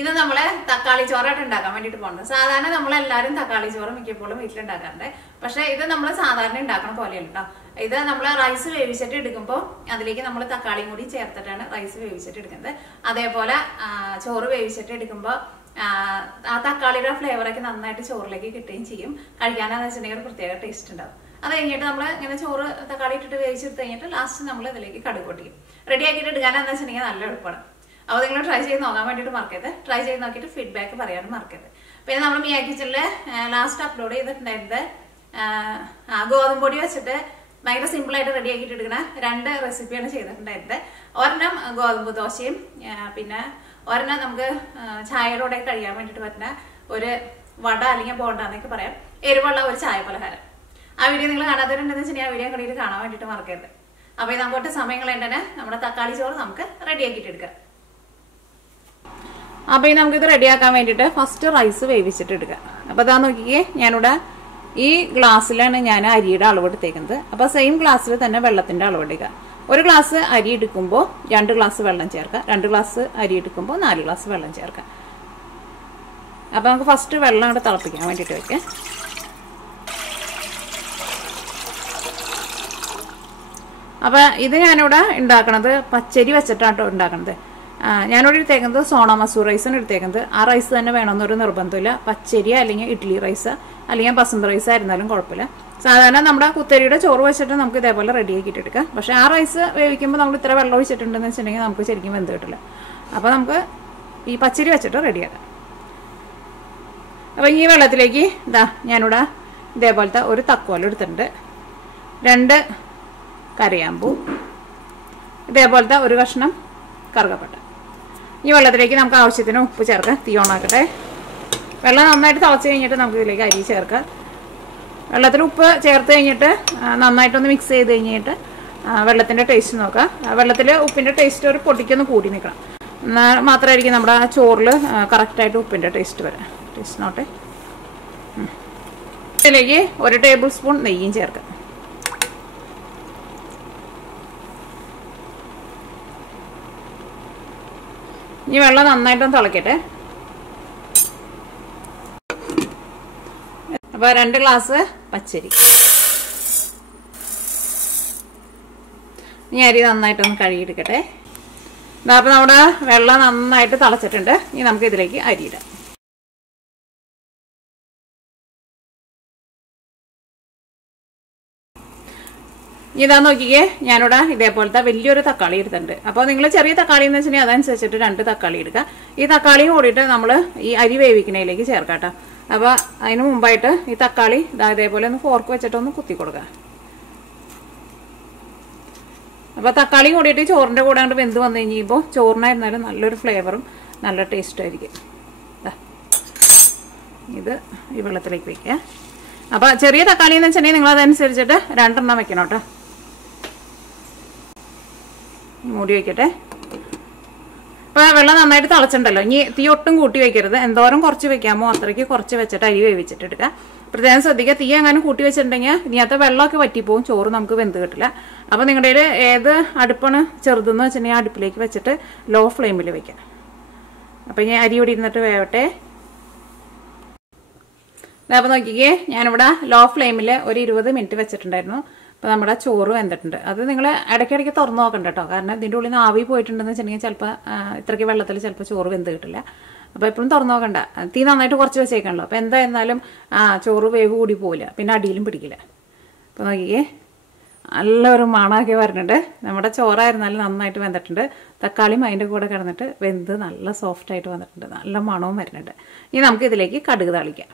ഇത് നമ്മള് തക്കാളി ചോറായിട്ട് ഉണ്ടാക്കാൻ വേണ്ടിട്ട് പോകുന്നത്. സാധാരണ നമ്മളെല്ലാരും തക്കാളി ചോറ് മിക്കപ്പോഴും വീട്ടിലുണ്ടാക്കാറുണ്ട്. പക്ഷെ ഇത് നമ്മൾ സാധാരണ ഉണ്ടാക്കണ പോലെയല്ല കേട്ടോ. ഇത് നമ്മൾ റൈസ് വേവിച്ചിട്ട് എടുക്കുമ്പോൾ അതിലേക്ക് നമ്മൾ തക്കാളിയും കൂടി ചേർത്തിട്ടാണ് റൈസ് വേവിച്ചിട്ട് എടുക്കുന്നത്. അതേപോലെ ചോറ് വേവിച്ചിട്ട് എടുക്കുമ്പോൾ ആ തക്കാളിയുടെ ഫ്ലേവറൊക്കെ നന്നായിട്ട് ചോറിലേക്ക് കിട്ടുകയും ചെയ്യും. കഴിക്കാനെന്ന് വെച്ചിട്ടുണ്ടെങ്കിൽ ഒരു പ്രത്യേക ടേസ്റ്റ് ഉണ്ടാവും. അത് കഴിഞ്ഞിട്ട് നമ്മൾ ഇങ്ങനെ ചോറ് തക്കാളി ഇട്ടിട്ട് വേവിച്ചെടുത്ത് കഴിഞ്ഞിട്ട് ലാസ്റ്റ് നമ്മൾ ഇതിലേക്ക് കടുക് പൊട്ടിക്കും. റെഡി ആക്കിയിട്ട് എടുക്കാനെന്ന് വെച്ചിട്ടുണ്ടെങ്കിൽ നല്ല എളുപ്പമാണ്. അപ്പോൾ നിങ്ങൾ ട്രൈ ചെയ്ത് നോക്കാൻ വേണ്ടിയിട്ട് മറക്കരുത്. ട്രൈ ചെയ്ത് നോക്കിയിട്ട് ഫീഡ്ബാക്ക് പറയാനും മറക്കരുത്. പിന്നെ നമ്മൾ മിയ കിച്ചണിൽ ലാസ്റ്റ് അപ്ലോഡ് ചെയ്തിട്ടുണ്ടായിരുന്നത് ഗോതമ്പ് പൊടി വെച്ചിട്ട് ഭയങ്കര സിമ്പിളായിട്ട് റെഡി ആക്കിയിട്ട് എടുക്കുന്ന 2 റെസിപ്പിയാണ് ചെയ്തിട്ടുണ്ടായിരുന്നത്. ഒരെണ്ണം ഗോതമ്പ് ദോശയും പിന്നെ ഒരെണ്ണം നമുക്ക് ചായയുടെ കൂടെ കഴിയാൻ വേണ്ടിയിട്ട് പറ്റുന്ന ഒരു വട അല്ലെങ്കിൽ ബോണ്ട എന്നൊക്കെ പറയാം, എരിവുള്ള ഒരു ചായ പലഹാരം. ആ വീഡിയോ നിങ്ങൾ കാണാത്തവരുണ്ടെന്ന് വെച്ചിട്ടുണ്ടെങ്കിൽ ആ വീഡിയോ കണ്ടിട്ട് കാണാൻ വേണ്ടിയിട്ട് മറക്കരുത്. അപ്പോൾ ഇത് നമുക്ക് സമയം കളയേണ്ടതിന് നമ്മുടെ തക്കാളി ചോറ് നമുക്ക് റെഡി ആക്കിയിട്ട് എടുക്കാം. അപ്പോൾ ഇത് നമുക്കിത് റെഡിയാക്കാൻ വേണ്ടിയിട്ട് ഫസ്റ്റ് റൈസ് വേവിച്ചിട്ട് എടുക്കാം. അപ്പോൾ അതാ നോക്കിക്കേ, ഞാനിവിടെ ഈ ഗ്ലാസ്സിലാണ് ഞാൻ അരിയുടെ അളവ് എടുത്തേക്കുന്നത്. അപ്പോൾ സെയിം ഗ്ലാസ്സിൽ തന്നെ വെള്ളത്തിന്റെ അളവ് എടുക്കുക. 1 ഗ്ലാസ് അരി എടുക്കുമ്പോൾ 2 ഗ്ലാസ് വെള്ളം ചേർക്കുക. 2 ഗ്ലാസ് അരി എടുക്കുമ്പോൾ 4 ഗ്ലാസ് വെള്ളം ചേർക്കുക. അപ്പോൾ നമുക്ക് ഫസ്റ്റ് വെള്ളം അവിടെ തിളപ്പിക്കാൻ വേണ്ടിയിട്ട് വെക്കാം. അപ്പോൾ ഇത് ഞാനിവിടെ ഉണ്ടാക്കണത് പച്ചരി വെച്ചിട്ടാണ് ഉണ്ടാക്കണത്. ഞാനിവിടെ എടുത്തേക്കുന്നത് സോണ മസൂർ റൈസാണ് എടുത്തേക്കുന്നത്. ആ റൈസ് തന്നെ വേണമെന്നൊരു നിർബന്ധമില്ല. പച്ചരി അല്ലെങ്കിൽ ഇഡ്ഡലി റൈസ് അല്ലെങ്കിൽ ബസുമതി റൈസ് ആയിരുന്നാലും കുഴപ്പമില്ല. സാധാരണ നമ്മുടെ കുത്തരിയുടെ ചോറ് വെച്ചിട്ട് നമുക്ക് ഇതേപോലെ റെഡി ആക്കിയിട്ട് എടുക്കാം. പക്ഷെ ആ റൈസ് വേവിക്കുമ്പോൾ നമ്മൾ ഇത്ര വെള്ളം ഒഴിച്ചിട്ടുണ്ടെന്ന് വെച്ചിട്ടുണ്ടെങ്കിൽ നമുക്ക് ശരിക്കും വെന്ത് കിട്ടില്ല. അപ്പോൾ നമുക്ക് ഈ പച്ചരി വെച്ചിട്ട് റെഡിയാക്കാം. അപ്പോൾ ഈ വെള്ളത്തിലേക്ക് ഇതാ ഞാനിവിടെ ഇതേപോലത്തെ ഒരു തക്കോല എടുത്തിട്ടുണ്ട്, 2 കറിയാമ്പൂ, ഇതേപോലത്തെ ഒരു കഷ്ണം കറുകപ്പട്ട. ഈ വെള്ളത്തിലേക്ക് നമുക്ക് ആവശ്യത്തിന് ഉപ്പ് ചേർക്കാം. തീ ഓണാക്കട്ടെ. വെള്ളം നന്നായിട്ട് തിളച്ച് കഴിഞ്ഞിട്ട് നമുക്ക് ഇതിലേക്ക് അരി ചേർക്കാം. വെള്ളത്തിൽ ഉപ്പ് ചേർത്ത് കഴിഞ്ഞിട്ട് നന്നായിട്ടൊന്ന് മിക്സ് ചെയ്ത് കഴിഞ്ഞിട്ട് വെള്ളത്തിൻ്റെ ടേസ്റ്റ് നോക്കാം. വെള്ളത്തിൽ ഉപ്പിൻ്റെ ടേസ്റ്റ് ഒരു പൊടിക്കൊന്ന് കൂടി നിൽക്കണം. എന്നാൽ മാത്രമായിരിക്കും നമ്മുടെ ചോറിൽ കറക്റ്റായിട്ട് ഉപ്പിൻ്റെ ടേസ്റ്റ് വരാം. ടേസ്റ്റ് നോട്ടെ. ഇതിലേക്ക് 1 ടേബിൾ സ്പൂൺ നെയ്യും ചേർക്കാം. ഇനി വെള്ളം നന്നായിട്ടൊന്ന് തിളക്കട്ടെ. അപ്പോൾ 2 ഗ്ലാസ് പച്ചരി. ഇനി അരി നന്നായിട്ടൊന്ന് കഴുകിയെടുക്കട്ടെ. അപ്പോൾ നമ്മുടെ വെള്ളം നന്നായിട്ട് തിളച്ചിട്ടുണ്ട്. ഇനി നമുക്ക് ഇതിലേക്ക് അരിയിടാം. ഇതാ നോക്കിക്കേ, ഞാനിവിടെ ഇതേപോലത്തെ വലിയൊരു തക്കാളി എടുത്തിട്ടുണ്ട്. അപ്പോൾ നിങ്ങൾ ചെറിയ തക്കാളി എന്ന് വെച്ചിട്ടുണ്ടെങ്കിൽ അതനുസരിച്ചിട്ട് 2 തക്കാളി എടുക്കുക. ഈ തക്കാളിയും കൂടിയിട്ട് നമ്മൾ ഈ അരി വേവിക്കണയിലേക്ക് ചേർക്കാം കേട്ടോ. അപ്പോൾ അതിന് മുമ്പായിട്ട് ഈ തക്കാളി ഇതേപോലെ ഒന്ന് ഫോർക്ക് വെച്ചിട്ടൊന്ന് കുത്തി കൊടുക്കുക. അപ്പോൾ തക്കാളിയും കൂടിയിട്ട് ചോറിൻ്റെ കൂടെ അങ്ങോട്ട് വെന്ത് വന്നു കഴിയുമ്പോൾ ചോറിനായിരുന്നാലും നല്ലൊരു ഫ്ലേവറും നല്ല ടേസ്റ്റും ആയിരിക്കും. ഇത് ഈ വെള്ളത്തിലേക്ക് വയ്ക്കുക. അപ്പോൾ ചെറിയ തക്കാളി എന്ന് വെച്ചിട്ടുണ്ടെങ്കിൽ നിങ്ങൾ അതനുസരിച്ചിട്ട് 2 എണ്ണം വെക്കണം കേട്ടോ. മൂടി വയ്ക്കട്ടെ. അപ്പോൾ വെള്ളം നന്നായിട്ട് തിളച്ചിട്ടുണ്ടല്ലോ. ഇനി തീ ഒട്ടും കൂട്ടി വയ്ക്കരുത്. എന്തോരം കുറച്ച് വെക്കാമോ അത്രയ്ക്ക് കുറച്ച് വെച്ചിട്ട് അരി വേവിച്ചിട്ട് എടുക്കുക. പ്രത്യേകം ശ്രദ്ധിക്കുക, തീ എങ്ങാനും കൂട്ടി വെച്ചിട്ടുണ്ടെങ്കിൽ ഇതിനകത്ത് വെള്ളമൊക്കെ വറ്റിപ്പോവും, ചോറ് നമുക്ക് വെന്ത് കിട്ടില്ല. അപ്പോൾ നിങ്ങളുടെ കയ്യിൽ ഏത് അടുപ്പാണ് ചെറുതെന്ന് വെച്ചിട്ടുണ്ടെങ്കിൽ അടുപ്പിലേക്ക് വെച്ചിട്ട് ലോ ഫ്ലെയിമിൽ വെക്കാം. അപ്പോൾ ഇനി അരി ഇവിടെ ഇരുന്നിട്ട് വേവട്ടെ. അപ്പോൾ നോക്കിക്കേ, ഞാനിവിടെ ലോ ഫ്ലെയിമിൽ ഒരു 20 മിനിറ്റ് വെച്ചിട്ടുണ്ടായിരുന്നു. അപ്പോൾ നമ്മുടെ ചോറ് വെന്തിട്ടുണ്ട്. അത് നിങ്ങൾ ഇടയ്ക്കിടയ്ക്ക് തുറന്ന് നോക്കണ്ട കേട്ടോ. കാരണം ഇതിൻ്റെ ഉള്ളിൽ നിന്ന് ആവി പോയിട്ടുണ്ടെന്ന് വെച്ചിട്ടുണ്ടെങ്കിൽ ചിലപ്പോൾ ഇത്രയ്ക്ക് വെള്ളത്തിൽ ചിലപ്പോൾ ചോറ് വെന്ത് കിട്ടില്ല. അപ്പോൾ എപ്പോഴും തുറന്ന് നോക്കണ്ട. തീ നന്നായിട്ട് കുറച്ച് വെച്ചേക്കണല്ലോ. അപ്പോൾ എന്തായിരുന്നാലും ചോറ് വേവ് കൂടി പോവില്ല, പിന്നെ അടിയിലും പിടിക്കില്ല. അപ്പോൾ നോക്കിക്കേ, നല്ലൊരു മണമൊക്കെ വരുന്നുണ്ട്. നമ്മുടെ ചോറായിരുന്നാലും നന്നായിട്ട് വെന്തിട്ടുണ്ട്. തക്കാളിയും അതിൻ്റെ കൂടെ കിടന്നിട്ട് വെന്ത് നല്ല സോഫ്റ്റായിട്ട് വന്നിട്ടുണ്ട്. നല്ല മണവും വരുന്നുണ്ട്. ഇനി നമുക്ക് ഇതിലേക്ക് കടുക് താളിക്കാം.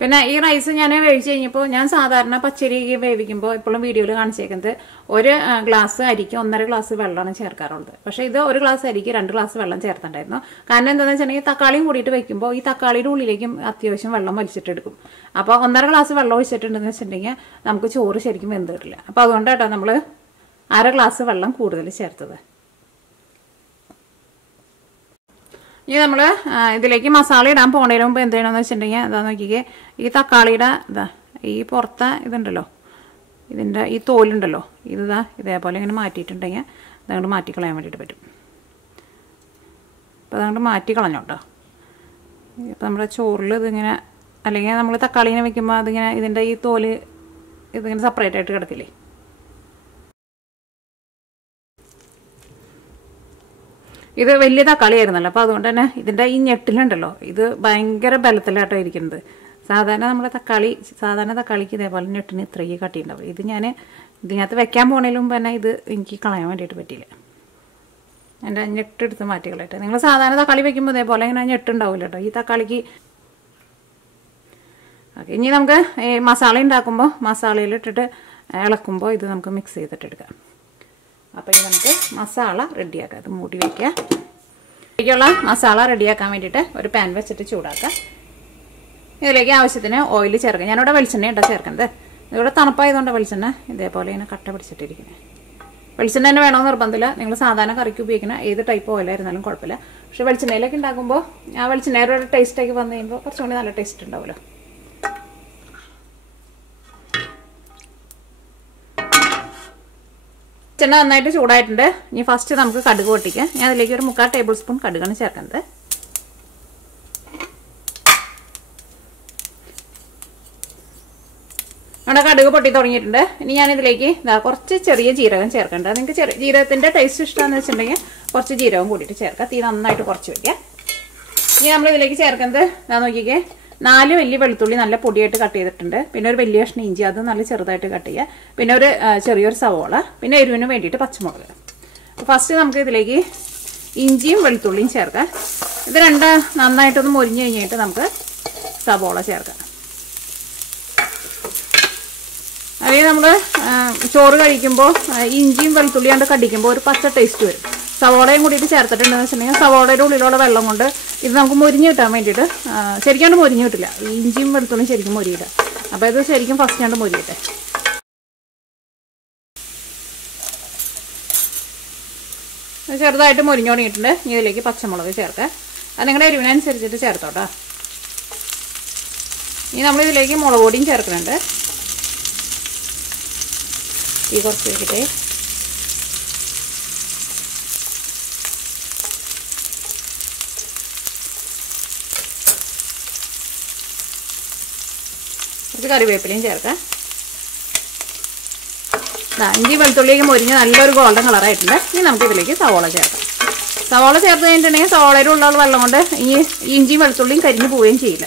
പിന്നെ ഈ റൈസ് ഞാൻ വേവിച്ച് കഴിഞ്ഞപ്പോൾ ഞാൻ സാധാരണ പച്ചരി വേവിക്കുമ്പോൾ ഇപ്പോഴും വീഡിയോയിൽ കാണിച്ചേക്കുന്നത് 1 ഗ്ലാസ് അരിക്ക് 1.5 ഗ്ലാസ് വെള്ളമാണ് ചേർക്കാറുള്ളത്. പക്ഷേ ഇത് 1 ഗ്ലാസ് അരിക്ക് 2 ഗ്ലാസ് വെള്ളം ചേർത്തിട്ടുണ്ടായിരുന്നു. കാരണം എന്താണെന്ന് വെച്ചിട്ടുണ്ടെങ്കിൽ തക്കാളിയും കൂടിയിട്ട് വെക്കുമ്പോൾ ഈ തക്കാളിയുടെ ഉള്ളിലേക്കും അത്യാവശ്യം വെള്ളം വലിച്ചിട്ടെടുക്കും. അപ്പോൾ 1.5 ഗ്ലാസ് വെള്ളം ഒഴിച്ചിട്ടുണ്ടെന്ന് വെച്ചിട്ടുണ്ടെങ്കിൽ നമുക്ക് ചോറ് ശരിക്കും വെന്ത് കിട്ടില്ല. അപ്പോൾ അതുകൊണ്ടാട്ടോ നമ്മൾ 1/2 ഗ്ലാസ് വെള്ളം കൂടുതൽ ചേർത്തത്. ഇനി നമ്മൾ ഇതിലേക്ക് മസാല ഇടാൻ പോണതിന് മുമ്പ് എന്ത് ചെയ്യണമെന്ന് വെച്ചിട്ടുണ്ടെങ്കിൽ അതാ നോക്കിക്കേ, ഈ തക്കാളിയുടെ ഈ പുറത്തെ ഇതുണ്ടല്ലോ, ഇതിൻ്റെ ഈ തോലുണ്ടല്ലോ, ഇതേപോലെ ഇങ്ങനെ മാറ്റിയിട്ടുണ്ടെങ്കിൽ അതങ്ങോട്ട് മാറ്റിക്കളയാൻ വേണ്ടിയിട്ട് പറ്റും. അപ്പോൾ അതുകൊണ്ട് മാറ്റി കളഞ്ഞോട്ടോ. ഇപ്പോൾ നമ്മുടെ ചോറിൽ ഇതിങ്ങനെ, അല്ലെങ്കിൽ നമ്മൾ തക്കാളീനെ വെക്കുമ്പോൾ അതിങ്ങനെ ഇതിൻ്റെ ഈ തോല് ഇതിങ്ങനെ സെപ്പറേറ്റ് ആയിട്ട് കിടക്കില്ലേ. ഇത് വലിയ തക്കാളി ആയിരുന്നല്ലോ, അപ്പോൾ അതുകൊണ്ട് തന്നെ ഇതിൻ്റെ ഈ ഞെട്ടിലുണ്ടല്ലോ ഇത് ഭയങ്കര ബലത്തിലാട്ടോ ഇരിക്കുന്നത്. സാധാരണ നമ്മുടെ സാധാരണ തക്കാളിക്ക് ഇതേപോലെ ഞെട്ടിന് ഇത്രയ്ക്ക് കട്ടിയുണ്ടാവും. ഇത് ഞാൻ ഇതിനകത്ത് വെക്കാൻ പോണതിന് മുമ്പ് തന്നെ ഇത് എനിക്ക് കളയാൻ വേണ്ടിയിട്ട് പറ്റിയില്ല. എൻ്റെ ഞെട്ടെടുത്ത് മാറ്റി കളയട്ടെ. നിങ്ങൾ സാധാരണ തക്കാളി വെക്കുമ്പോൾ ഇതേപോലെ ഇങ്ങനെ ഞെട്ടുണ്ടാവില്ല കേട്ടോ ഈ തക്കാളിക്ക്. ഓക്കെ, ഇനി നമുക്ക് ഈ മസാല ഉണ്ടാക്കുമ്പോൾ മസാലയിലിട്ടിട്ട് ഇളക്കുമ്പോൾ ഇത് നമുക്ക് മിക്സ് ചെയ്തിട്ടെടുക്കാം. അപ്പോൾ ഇത് നമുക്ക് മസാല റെഡിയാക്കാം. ഇത് മൂടി വയ്ക്കുക. ഇതിലേക്കുള്ള മസാല റെഡിയാക്കാൻ വേണ്ടിയിട്ട് ഒരു പാൻ വെച്ചിട്ട് ചൂടാക്കാം. ഇതിലേക്ക് ആവശ്യത്തിന് ഓയിൽ ചേർക്കാം. ഞാനിവിടെ വെളിച്ചെണ്ണ ഇട്ടാ ചേർക്കുന്നത്. ഇവിടെ തണുപ്പായതുകൊണ്ട് വെളിച്ചെണ്ണ ഇതേപോലെ ഇങ്ങനെ കട്ട പിടിച്ചിട്ടിരിക്കുന്നത്. വെളിച്ചെണ്ണ തന്നെ വേണമെന്ന് നിർബന്ധമില്ല. നിങ്ങൾ സാധാരണ കറിക്ക് ഉപയോഗിക്കുന്ന ഏത് ടൈപ്പ് ഓയിലായിരുന്നാലും കുഴപ്പമില്ല. പക്ഷെ വെളിച്ചെണ്ണയിലേക്ക് ഉണ്ടാക്കുമ്പോൾ ആ വെളിച്ചെണ്ണയുടെ ഒരു ടേസ്റ്റൊക്കെ വന്നു കഴിയുമ്പോൾ കുറച്ചുകൂടി നല്ല ടേസ്റ്റ് ഉണ്ടാവുമല്ലോ. വെളിച്ചെണ്ണ നന്നായിട്ട് ചൂടായിട്ടുണ്ട്. ഇനി ഫസ്റ്റ് നമുക്ക് കടുക് പൊട്ടിക്കാം. ഞാൻ അതിലേക്ക് ഒരു 3/4 ടേബിൾ സ്പൂൺ കടുകാണ് ചേർക്കുന്നത്. നമ്മുടെ കടുക് പൊട്ടി തുടങ്ങിയിട്ടുണ്ട്. ഇനി ഞാനിതിലേക്ക് കുറച്ച് ചെറിയ ജീരകം ചേർക്കേണ്ടത്. നിങ്ങൾക്ക് ചെറിയ ജീരകത്തിൻ്റെ ടേസ്റ്റ് ഇഷ്ടമാണെന്ന് വെച്ചിട്ടുണ്ടെങ്കിൽ കുറച്ച് ജീരകം കൂടിയിട്ട് ചേർക്കുക. തീ നന്നായിട്ട് കുറച്ച് വയ്ക്കുക. ഇനി നമ്മളിതിലേക്ക് ചേർക്കുന്നത് നോക്കിക്കേ, 4 വലിയ വെളുത്തുള്ളി നല്ല പൊടിയായിട്ട് കട്ട് ചെയ്തിട്ടുണ്ട്. പിന്നെ ഒരു വലിയ കഷ്ണം ഇഞ്ചി, അത് നല്ല ചെറുതായിട്ട് കട്ട് ചെയ്യുക. പിന്നെ ഒരു ചെറിയൊരു സവോള, പിന്നെ എരിവിന് വേണ്ടിയിട്ട് പച്ചമുളക്. ഫസ്റ്റ് നമുക്ക് ഇതിലേക്ക് ഇഞ്ചിയും വെളുത്തുള്ളിയും ചേർക്കാം. ഇത് നന്നായിട്ടൊന്ന് മൊരിഞ്ഞ് കഴിഞ്ഞിട്ട് നമുക്ക് സവോള ചേർക്കാം. അല്ലെങ്കിൽ നമ്മൾ ചോറ് കഴിക്കുമ്പോൾ ഇഞ്ചിയും വെളുത്തുള്ളിയും കൊണ്ട് കടിക്കുമ്പോൾ ഒരു പച്ച ടേസ്റ്റ് വരും. സവോളയും കൂടിയിട്ട് ചേർത്തിട്ടുണ്ടെന്ന് വെച്ചിട്ടുണ്ടെങ്കിൽ സവോളയുടെ ഉള്ളിലുള്ള വെള്ളം കൊണ്ട് ഇത് നമുക്ക് മൊരിഞ്ഞ് കിട്ടാൻ വേണ്ടിയിട്ട് ശരിക്കും മൊരിഞ്ഞ് കിട്ടില്ല. ഇഞ്ചിയും വെളുത്തുള്ളിയും ശരിക്കും മൊരിയില്ല. അപ്പോൾ ഇത് ശരിക്കും ഫസ്റ്റ് കണ്ട് മൊരിയട്ടെ. ചെറുതായിട്ട് മൊരിഞ്ഞു തുടങ്ങിയിട്ടുണ്ട്. ഇനി ഇതിലേക്ക് പച്ചമുളക് ചേർക്കാം. അത് നിങ്ങളുടെ എരിവിനനുസരിച്ചിട്ട് ചേർത്തോട്ടോ. ഇനി നമ്മളിതിലേക്ക് മുളക് പൊടിയും ചേർക്കുന്നുണ്ട്. ഈ കുറച്ച് വെച്ചിട്ട് കുറച്ച് കറിവേപ്പിലയും ചേർക്കാം. ഇഞ്ചി വെളുത്തുള്ളിലേക്ക് മൊരിഞ്ഞ് നല്ലൊരു ഗോൾഡൻ കളറായിട്ടുണ്ട്. ഇനി നമുക്ക് ഇതിലേക്ക് സവോള ചേർക്കാം. സവോള ചേർത്ത് കഴിഞ്ഞിട്ടുണ്ടെങ്കിൽ സവോളയുടെ ഉള്ള വെള്ളം കൊണ്ട് ഈ ഇഞ്ചിയും വെളുത്തുള്ളിയും കരിഞ്ഞു പോവുകയും ചെയ്യില്ല.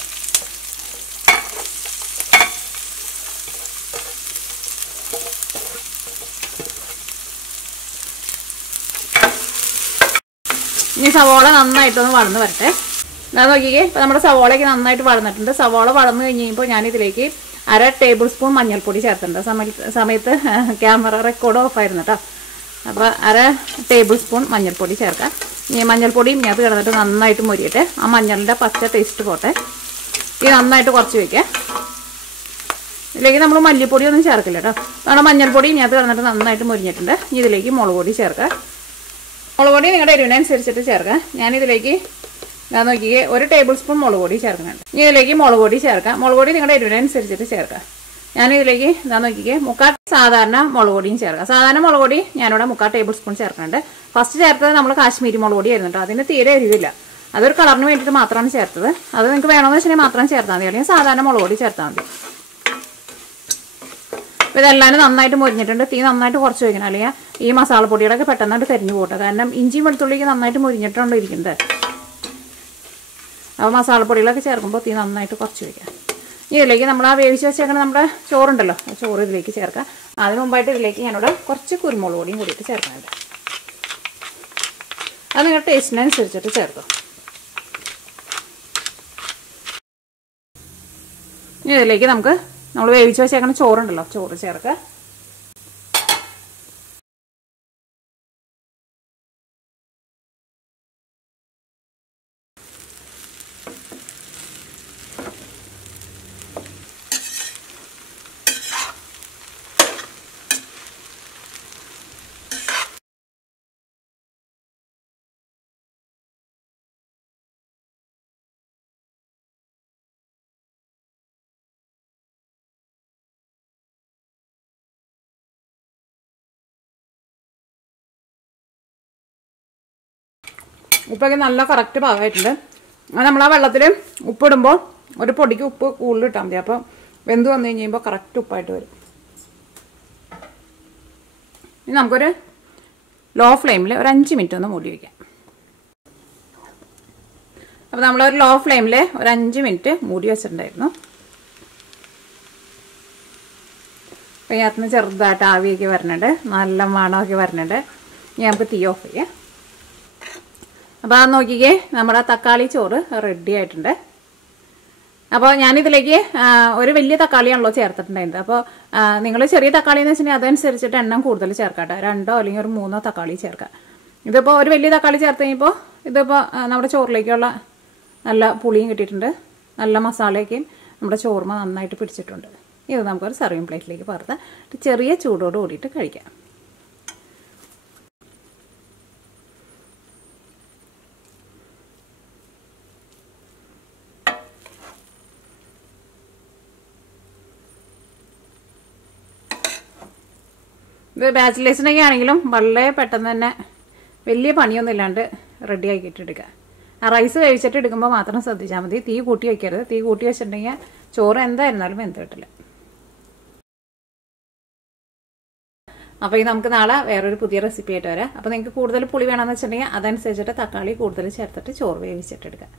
ഇനി സവോള നന്നായിട്ടൊന്ന് വളർന്ന് വരട്ടെ. ഞാൻ നോക്കിക്കേ, ഇപ്പോൾ നമ്മുടെ സവോളയ്ക്ക് നന്നായിട്ട് വളർന്നിട്ടുണ്ട്. സവോള വളർന്നു കഴിഞ്ഞ് കഴിയുമ്പോൾ ഞാനിതിലേക്ക് 1/2 ടേബിൾ സ്പൂൺ മഞ്ഞൾപ്പൊടി ചേർത്തിട്ടുണ്ട്. സമയത്ത് ക്യാമറ റെക്കോർഡ് ഓഫായിരുന്നു കേട്ടോ. അപ്പോൾ 1/2 ടേബിൾ സ്പൂൺ മഞ്ഞൾപ്പൊടി ചേർക്കാം. ഈ മഞ്ഞൾപ്പൊടിയും ഇത് കിടന്നിട്ട് നന്നായിട്ട് മൊരിയട്ടെ. ആ മഞ്ഞളിൻ്റെ പച്ച ടേസ്റ്റ് പോട്ടെ. ഇത് നന്നായിട്ട് കുറച്ച് വയ്ക്കാം. ഇതിലേക്ക് നമ്മൾ മല്ലിപ്പൊടിയൊന്നും ചേർക്കില്ല കേട്ടോ. നമ്മുടെ മഞ്ഞൾപ്പൊടിയും ഇത് കിടന്നിട്ട് നന്നായിട്ട് മൊരിഞ്ഞിട്ടുണ്ട്. ഇതിലേക്ക് മുളക് പൊടി ചേർക്കാം. മുളക് പൊടി നിങ്ങളുടെ എരിവിനനുസരിച്ചിട്ട് ചേർക്കാം. ഞാനിതിലേക്ക് നോക്കിയേ 1 ടേബിൾ സ്പൂൺ മുളക് പൊടി ചേർക്കുന്നുണ്ട്. ഇനി ഇതിലേക്ക് മുളക് പൊടി ചേർക്കാം. മുളക് പൊടി നിങ്ങളുടെ എരിവിനനുസരിച്ചിട്ട് ചേർക്കാം. ഞാനിതിലേക്ക് നോക്കിയേ 3/4 സാധാരണ മുളക് പൊടിയും ചേർക്കാം. സാധാരണ മുളക് പൊടി ഞാനിവിടെ 3/4 ടേബിൾ സ്പൂൺ ചേർക്കുന്നുണ്ട്. ഫസ്റ്റ് ചേർത്തത് നമ്മൾ കാശ്മീരി മുളക് പൊടി ആയിരുന്നു കേട്ടോ. അതിന് തീരെ എരിവില്ല. അതൊരു കളറിന് വേണ്ടിയിട്ട് മാത്രമാണ് ചേർത്തത്. അത് നിങ്ങൾക്ക് വേണമെന്ന് വെച്ചിട്ടുണ്ടെങ്കിൽ മാത്രം ചേർത്താൽ മതി, അല്ലെങ്കിൽ സാധാരണ മുളക് പൊടി ചേർത്താൽ മതി. അപ്പോൾ ഇതെല്ലാം നന്നായിട്ട് മൊരിഞ്ഞിട്ടുണ്ട്. തീ നന്നായിട്ട് കുറച്ച് വയ്ക്കണം, അല്ലെങ്കിൽ ഈ മസാലപ്പൊടികളൊക്കെ പെട്ടെന്നായിട്ട് കരിഞ്ഞു പോട്ടെ. കാരണം ഇഞ്ചിയും വെളുത്തുള്ളിക്ക് നന്നായിട്ട് മൊരിഞ്ഞിട്ടുണ്ട് ഇരിക്കുന്നത്. അപ്പോൾ മസാലപ്പൊടികളൊക്കെ ചേർക്കുമ്പോൾ തീ നന്നായിട്ട് കുറച്ച് വയ്ക്കാം. ഇതിലേക്ക് നമ്മൾ ആ വേവിച്ച് വെച്ചേക്കണ നമ്മുടെ ചോറുണ്ടല്ലോ, ആ ചോറ് ഇതിലേക്ക് ചേർക്കാം. അതിന് മുമ്പായിട്ട് ഇതിലേക്ക് ഞാനിവിടെ കുറച്ച് കുരുമുളക് പൊടിയും കൂടിയിട്ട് ചേർക്കുന്നുണ്ട്. അത് നിങ്ങളുടെ ടേസ്റ്റിനനുസരിച്ചിട്ട് ചേർത്തോ. ഇനി ഇതിലേക്ക് നമ്മൾ വേവിച്ച് വെച്ചേക്കണ ചോറുണ്ടല്ലോ, ചോറ് ചേർക്കാം. ഉപ്പൊക്കെ നല്ല കറക്റ്റ് പാകമായിട്ടുണ്ട്. നമ്മൾ ആ വെള്ളത്തിൽ ഉപ്പിടുമ്പോൾ ഒരു പൊടിക്ക് ഉപ്പ് കൂടുതൽ ഇട്ടാൽ മതി. അപ്പോൾ വെന്ത് വന്നു കഴിയുമ്പോൾ കറക്റ്റ് ഉപ്പായിട്ട് വരും. ഇനി നമുക്കൊരു ലോ ഫ്ലെയിമിൽ ഒരു 5 മിനിറ്റ് ഒന്ന് മൂടി വയ്ക്കാം. അപ്പോൾ നമ്മളൊരു ലോ ഫ്ലെയിമിൽ ഒരു 5 മിനിറ്റ് മൂടി വെച്ചിട്ടുണ്ടായിരുന്നു. അപ്പോൾ ഇതിനകത്ത് ചെറുതായിട്ട് ആവിയൊക്കെ വരുന്നുണ്ട്, നല്ല മണമൊക്കെ വരുന്നുണ്ട്. ഇനി നമുക്ക് തീ ഓഫ് ചെയ്യാം. അപ്പോൾ അത് നോക്കിക്കേ, നമ്മുടെ തക്കാളി ചോറ് റെഡി ആയിട്ടുണ്ട്. അപ്പോൾ ഞാനിതിലേക്ക് ഒരു വലിയ തക്കാളിയാണല്ലോ ചേർത്തിട്ടുണ്ടായിരുന്നത്. അപ്പോൾ നിങ്ങൾ ചെറിയ തക്കാളി എന്ന് വെച്ചിട്ടുണ്ടെങ്കിൽ അതനുസരിച്ചിട്ട് എണ്ണം കൂടുതൽ ചേർക്കാട്ടെ. 2 അല്ലെങ്കിൽ ഒരു 3 തക്കാളി ചേർക്കാം. ഇതിപ്പോൾ ഒരു വലിയ തക്കാളി ചേർത്ത് കഴിഞ്ഞപ്പോൾ ഇതിപ്പോൾ നമ്മുടെ ചോറിലേക്കുള്ള നല്ല പുളിയും കിട്ടിയിട്ടുണ്ട്, നല്ല മസാലയൊക്കെയും നമ്മുടെ ചോറുമ നന്നായിട്ട് പിടിച്ചിട്ടുണ്ട്. ഇത് നമുക്കൊരു സർവിങ് പ്ലേറ്റിലേക്ക് പകർത്താം. ചെറിയ ചൂടോട് കൂടിയിട്ട് കഴിക്കാം. ഇത് ബാച്ചിലേഴ്സിനൊക്കെ ആണെങ്കിലും വളരെ പെട്ടെന്ന് തന്നെ വലിയ പണിയൊന്നും ഇല്ലാണ്ട് റെഡി ആക്കിയിട്ട് എടുക്കുക. ആ റൈസ് വേവിച്ചിട്ട് എടുക്കുമ്പോൾ മാത്രം ശ്രദ്ധിച്ചാൽ മതി. തീ കൂട്ടി വയ്ക്കരുത്. തീ കൂട്ടി വെച്ചിട്ടുണ്ടെങ്കിൽ ചോറ് എന്തായിരുന്നാലും വെന്ത് കിട്ടില്ല. അപ്പോൾ ഈ നമുക്ക് നാളെ വേറൊരു പുതിയ റെസിപ്പി ആയിട്ട് വരാം. അപ്പോൾ നിങ്ങൾക്ക് കൂടുതൽ പുളി വേണമെന്ന് വെച്ചിട്ടുണ്ടെങ്കിൽ അതനുസരിച്ചിട്ട് തക്കാളി കൂടുതൽ ചേർത്തിട്ട് ചോറ് വേവിച്ചിട്ട് എടുക്കുക.